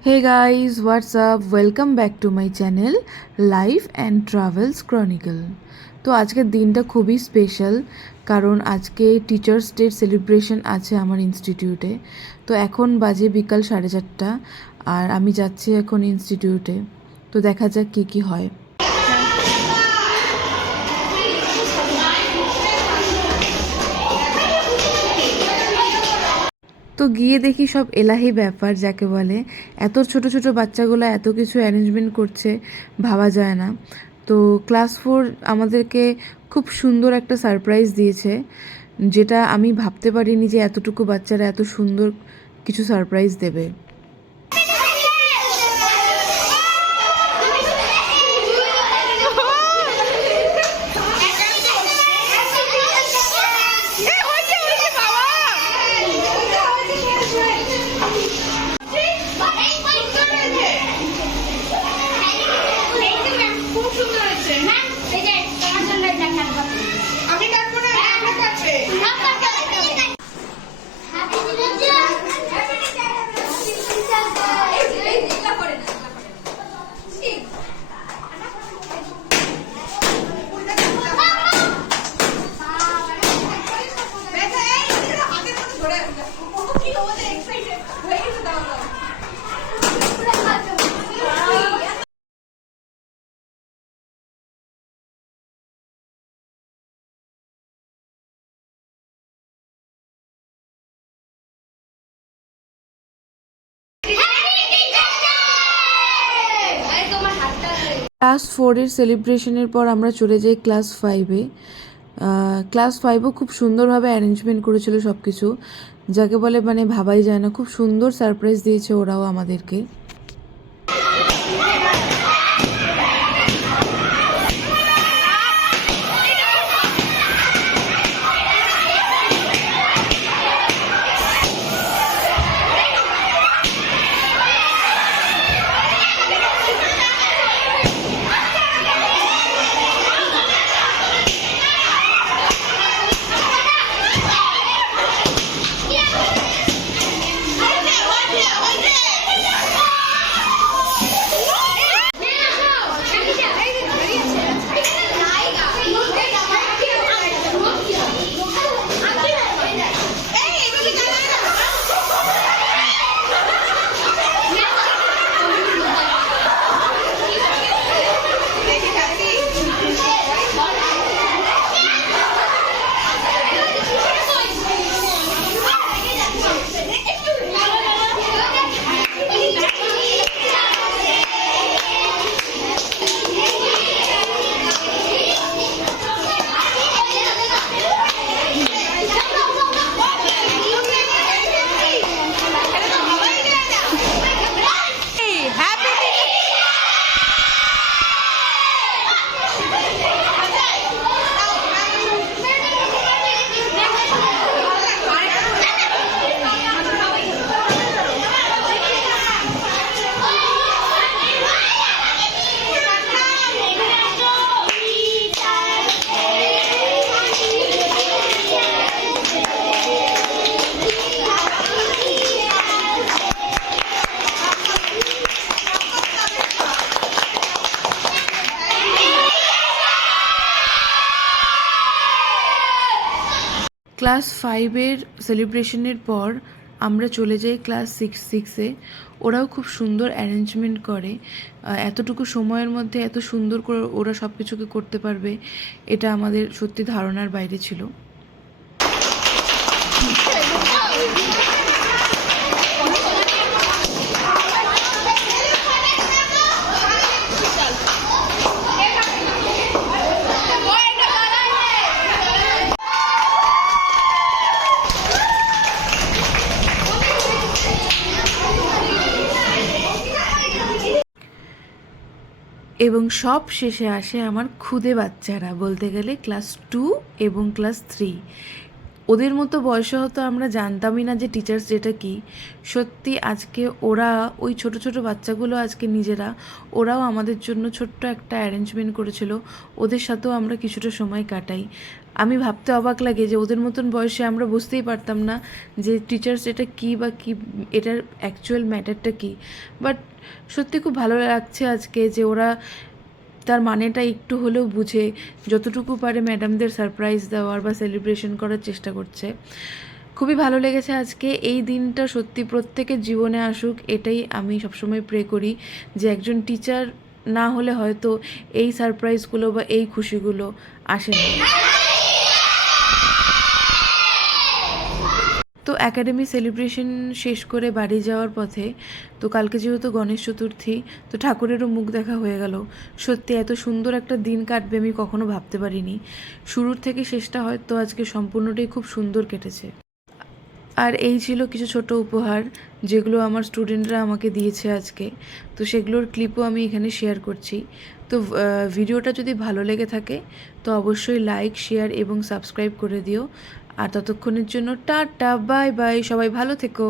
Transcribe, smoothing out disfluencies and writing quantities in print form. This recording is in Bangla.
Hey guys, what's up? Welcome back to my channel Life and Travels Chronicle. তো আজকের দিনটা খুবই স্পেশাল কারণ আজকে টিচার্স ডে সেলিব্রেশন আছে আমার ইনস্টিটিউটে। তো এখন বাজে বিকাল 4:30 আর আমি যাচ্ছি এখন ইনস্টিটিউটে। তো দেখা যাক কী কী হয়। তো গিয়ে দেখি সব এলাহি ব্যাপার যাকে বলে, এত ছোট ছোট বাচ্চাগুলো এত কিছু অ্যারেঞ্জমেন্ট করছে, ভাবা যায় না। তো ক্লাস 4 আমাদেরকে খুব সুন্দর একটা সারপ্রাইজ দিয়েছে, যেটা আমি ভাবতে পারিনি যে এতটুকু বাচ্চারা এত সুন্দর কিছু সারপ্রাইজ দেবে। ক্লাস 4-এর সেলিব্রেশনের পর আমরা চলে যাই ক্লাস 5-এ। ক্লাস 5ও খুব সুন্দরভাবে অ্যারেঞ্জমেন্ট করেছিল সব কিছু, যাকে বলে মানে ভাবাই যায় না, খুব সুন্দর সারপ্রাইজ দিয়েছে ওরাও আমাদেরকে। ক্লাস 5-এর সেলিব্রেশনের পর আমরা চলে যাই ক্লাস 6-এ। ওরাও খুব সুন্দর অ্যারেঞ্জমেন্ট করে, এতটুকু সময়ের মধ্যে এত সুন্দর করে ওরা সব কিছুকে করতে পারবে, এটা আমাদের সত্যি ধারণার বাইরে ছিল। এবং সব শেষে আসে আমার খুদে বাচ্চারা, বলতে গেলে ক্লাস 2 এবং ক্লাস 3। ওদের মতো বয়সে হয়তো আমরা জানতামই না যে টিচার্স ডেটা কী। সত্যি আজকে ওরা, ওই ছোট ছোট বাচ্চাগুলো আজকে নিজেরা, ওরাও আমাদের জন্য ছোট্ট একটা অ্যারেঞ্জমেন্ট করেছিল, ওদের সাথেও আমরা কিছুটা সময় কাটাই। আমি ভাবতে অবাক লাগে যে ওদের মতন বয়সে আমরা বুঝতেই পারতাম না যে টিচার্স এটা কী বা কী, এটার অ্যাকচুয়াল ম্যাটারটা কী। বাট সত্যি খুব ভালো লাগছে আজকে যে ওরা তার মানেটা একটু হলেও বুঝে যতটুকু পারে ম্যাডামদের সারপ্রাইজ দেওয়ার বা সেলিব্রেশন করার চেষ্টা করছে। খুবই ভালো লেগেছে আজকে। এই দিনটা সত্যি প্রত্যেকের জীবনে আসুক, এটাই আমি সবসময় প্রে করি যে একজন টিচার না হলে হয়তো এই সারপ্রাইজগুলো বা এই খুশিগুলো আসে না। তো একাডেমি সেলিব্রেশন শেষ করে বাড়ি যাওয়ার পথে, তো কালকে যেহেতু গণেশ চতুর্থী, তো ঠাকুরেরও মুখ দেখা হয়ে গেল। সত্যি এত সুন্দর একটা দিন কাটবে আমি কখনো ভাবতে পারিনি। শুরুর থেকে শেষটা হয়তো আজকে সম্পূর্ণটাই খুব সুন্দর কেটেছে। আর এই ছিল কিছু ছোট উপহার যেগুলো আমার স্টুডেন্টরা আমাকে দিয়েছে আজকে। তো সেগুলোর ক্লিপও আমি এখানে শেয়ার করছি। তো ভিডিওটা যদি ভালো লেগে থাকে তো অবশ্যই লাইক, শেয়ার এবং সাবস্ক্রাইব করে দিও। আর ততক্ষণের জন্য টাটা, বাই বাই, সবাই ভালো থেকো।